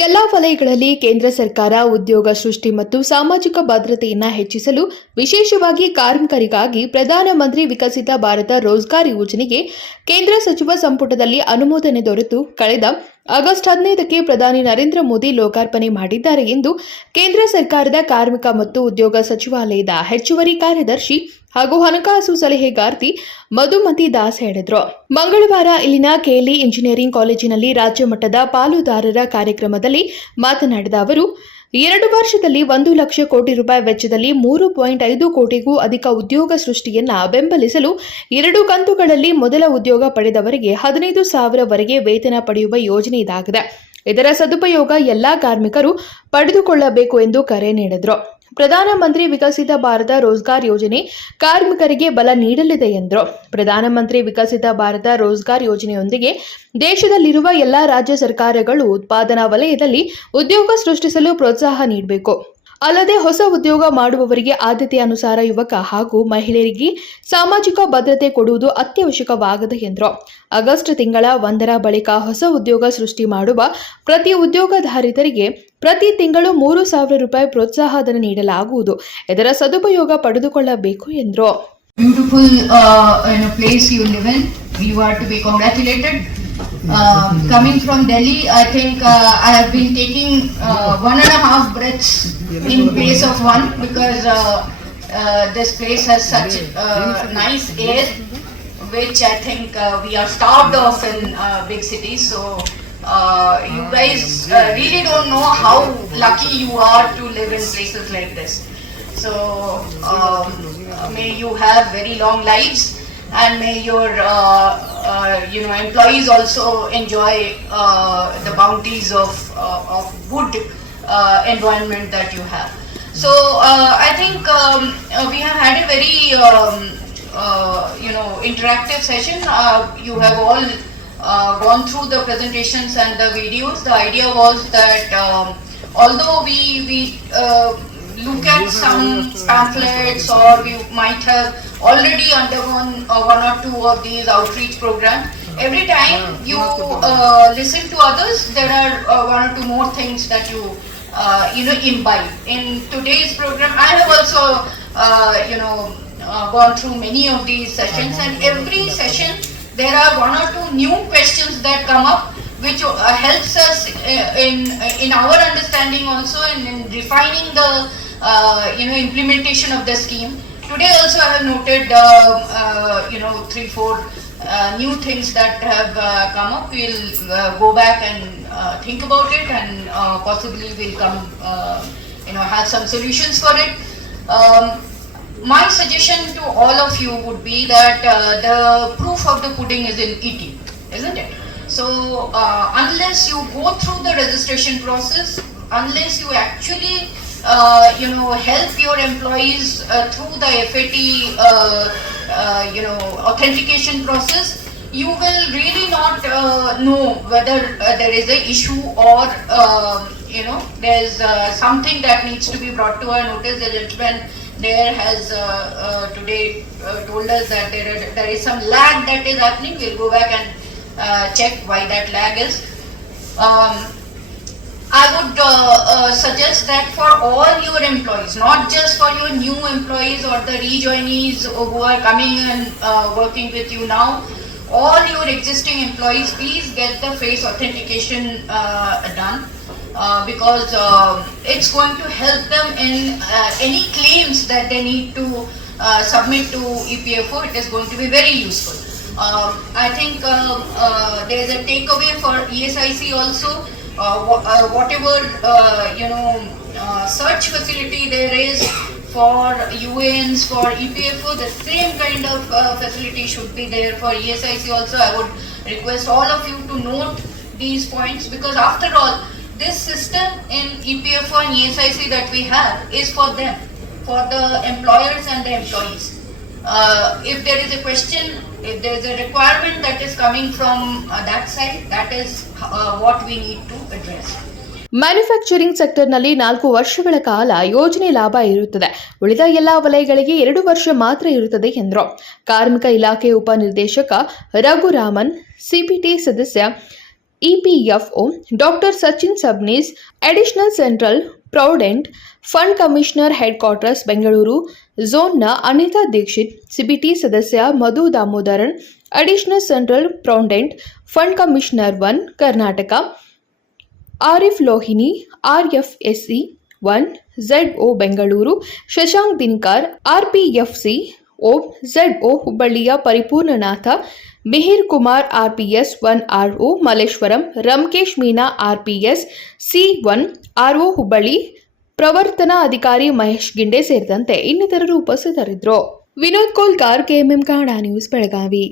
ಎಲ್ಲ ವಲಯಗಳಲ್ಲಿ ಕೇಂದ್ರ ಸರ್ಕಾರ ಉದ್ಯೋಗ ಸೃಷ್ಟಿ ಮತ್ತು ಸಾಮಾಜಿಕ ಭದ್ರತೆಯನ್ನು ಹೆಚ್ಚಿಸಲು ವಿಶೇಷವಾಗಿ ಕಾರ್ಮಿಕರಿಗಾಗಿ ಪ್ರಧಾನಮಂತ್ರಿ ವಿಕಸಿತ ಭಾರತ ರೋಜ್ಗಾರ್ ಯೋಜನೆಗೆ ಕೇಂದ್ರ ಸಚಿವ ಸಂಪುಟದಲ್ಲಿ ಅನುಮೋದನೆ ದೊರೆತು ಕಳೆದ ಆಗಸ್ಟ್ 15ಕ್ಕೆ ಪ್ರಧಾನಿ ನರೇಂದ್ರ ಮೋದಿ ಲೋಕಾರ್ಪಣೆ ಮಾಡಿದ್ದಾರೆ ಎಂದು ಕೇಂದ್ರ ಸರ್ಕಾರದ ಕಾರ್ಮಿಕ ಮತ್ತು ಉದ್ಯೋಗ ಸಚಿವಾಲಯದ ಹೆಚ್ಚುವರಿ ಕಾರ್ಯದರ್ಶಿ ಹಾಗೂ ಹಣಕಾಸು ಸಲಹೆಗಾರ್ತಿ ಮಧುಮತಿ ದಾಸ್ ಹೇಳಿದರು. ಮಂಗಳವಾರ ಇಲ್ಲಿನ ಕೆಎಲ್ಇ ಇಂಜಿನಿಯರಿಂಗ್ ಕಾಲೇಜಿನಲ್ಲಿ ರಾಜ್ಯ ಮಟ್ಟದ ಪಾಲುದಾರರ ಕಾರ್ಯಕ್ರಮದಲ್ಲಿ ಮಾತನಾಡಿದ ಅವರು, 2 ವರ್ಷದಲ್ಲಿ 1 ಲಕ್ಷ ಕೋಟಿ ರೂಪಾಯಿ ವೆಚ್ಚದಲ್ಲಿ 3.5 ಕೋಟಿಗೂ ಅಧಿಕ ಉದ್ಯೋಗ ಸೃಷ್ಟಿಯನ್ನ ಬೆಂಬಲಿಸಲು 2 ಕಂತುಗಳಲ್ಲಿ ಮೊದಲ ಉದ್ಯೋಗ ಪಡೆದವರಿಗೆ 15,000 ವರೆಗೆ ವೇತನ ಪಡೆಯುವ ಯೋಜನೆ ಇದಾಗಿದೆ. ಇದರ ಸದುಪಯೋಗ ಎಲ್ಲಾ ಕಾರ್ಮಿಕರು ಪಡೆದುಕೊಳ್ಳಬೇಕು ಎಂದು ಕರೆ ನೀಡಿದರು. ಪ್ರಧಾನಮಂತ್ರಿ ವಿಕಸಿತ ಭಾರತ ರೋಜ್ಗಾರ್ ಯೋಜನೆ ಕಾರ್ಮಿಕರಿಗೆ ಬಲ ನೀಡಲಿದೆ ಎಂದರು. ಪ್ರಧಾನಮಂತ್ರಿ ವಿಕಸಿತ ಭಾರತ ರೋಜ್ಗಾರ್ ಯೋಜನೆಯೊಂದಿಗೆ ದೇಶದಲ್ಲಿರುವ ಎಲ್ಲಾ ರಾಜ್ಯ ಸರ್ಕಾರಗಳು ಉತ್ಪಾದನಾ ವಲಯದಲ್ಲಿ ಉದ್ಯೋಗ ಸೃಷ್ಟಿಸಲು ಪ್ರೋತ್ಸಾಹ ನೀಡಬೇಕು. ಅಲ್ಲದೆ ಹೊಸ ಉದ್ಯೋಗ ಮಾಡುವವರಿಗೆ ಆದ್ಯತೆ ಅನುಸಾರ ಯುವಕ ಹಾಗೂ ಮಹಿಳೆಯರಿಗೆ ಸಾಮಾಜಿಕ ಭದ್ರತೆ ಕೊಡುವುದು ಅತ್ಯವಶ್ಯಕವಾಗಿದೆ ಎಂದರು. ಆಗಸ್ಟ್ ತಿಂಗಳ 1ರ ಬಳಿಕ ಹೊಸ ಉದ್ಯೋಗ ಸೃಷ್ಟಿ ಮಾಡುವ ಪ್ರತಿ ಉದ್ಯೋಗದಾರರಿಗೆ ಪ್ರತಿ ತಿಂಗಳು 3,000 ರೂಪಾಯಿ ಪ್ರೋತ್ಸಾಹಧನ ನೀಡಲಾಗುವುದು. ಇದರ ಸದುಪಯೋಗ ಪಡೆದುಕೊಳ್ಳಬೇಕು ಎಂದರು. Beautiful place you live in. You are to be congratulated. Coming from Delhi, I think I have been taking 1.5 breaths in place of one because this place has such nice air, which I think we are starved of in big cities. So you guys really don't know how lucky you are to live in places like this. So may you have very long lives, and may your employees also enjoy the bounties of good environment that you have. So I think we have had a very interactive session. You have all gone through the presentations and the videos. The idea was that although we look at some pamphlets, or we might have already undergone 1 or 2 of these outreach programs, every time you listen to others, there are 1 or 2 more things that you imbibe. In today's program, I have also gone through many of these sessions, and every session there are 1 or 2 new questions that come up, which helps us in our understanding also, and in refining the implementation of the scheme. Today also I have noted 3-4 new things that have come up. We'll go back and think about it, and possibly we'll come have some solutions for it. My suggestion to all of you would be that the proof of the pudding is in eating, isn't it? So unless you go through the registration process, unless you actually help your employees through the FAT authentication process, you will really not know whether there is an issue, or there is something that needs to be brought to our notice. The gentleman there has today told us that there is some lag that is happening. We'll go back and check why that lag is. I would suggest that for all your employees, not just for your new employees or the rejoinees who are coming and working with you now, all your existing employees, please get the face authentication done, because it's going to help them in any claims that they need to submit to EPFO. It is going to be very useful. I think there is a takeaway for ESIC also. Whatever search facility there is for UANs, for EPFO, the same kind of facility should be there for ESIC also. I would request all of you to note these points, because after all, this system in EPFO and ESIC that we have is for them, for the employers and the employees. If there is a question, if there is a requirement that is coming from that side, that is what we need to address. Manufacturing ಸೆಕ್ಟರ್ನಲ್ಲಿ 4 ವರ್ಷಗಳ ಕಾಲ ಯೋಜನೆ ಲಾಭ ಇರುತ್ತದೆ. ಉಳಿದ ಎಲ್ಲಾ ವಲಯಗಳಿಗೆ 2 ವರ್ಷ ಮಾತ್ರ ಇರುತ್ತದೆ ಎಂದರು. ಕಾರ್ಮಿಕ ಇಲಾಖೆ ಉಪನಿರ್ದೇಶಕ ರಘುರಾಮನ್, ಸಿಪಿಟಿ ಸದಸ್ಯ EPFO doctor Sachin Sabnis, additional central provident fund commissioner headquarters Bengaluru ಝೋನ್ನ ಅನಿತಾ ದೀಕ್ಷಿತ್, ಸಿಬಿಟಿ ಸದಸ್ಯ Madhu Damodaran, additional central provident fund commissioner 1 Karnataka Arif Lohini, RFSC 1 ZO Bengaluru Shashank Dinakar, RPFC ಓಂ ZO ಹುಬ್ಬಳ್ಳಿಯ ಪರಿಪೂರ್ಣನಾಥ, ಮಿಹಿರ್ ಕುಮಾರ್ RPS 1 RO ಮಲ್ಲೇಶ್ವರಂ, ರಮಕೇಶ್ ಮೀನಾ RPS C1 RO ಹುಬ್ಬಳ್ಳಿ, ಪ್ರವರ್ತನಾ ಅಧಿಕಾರಿ ಮಹೇಶ್ ಗಿಂಡೆ ಸೇರಿದಂತೆ ಇನ್ನಿತರರು ಉಪಸ್ಥಿತರಿದ್ದರು. ವಿನೋದ್ ಕೋಲ್ಕಾರ್, KMM ಕನ್ನಡ ನ್ಯೂಸ್, ಬೆಳಗಾವಿ.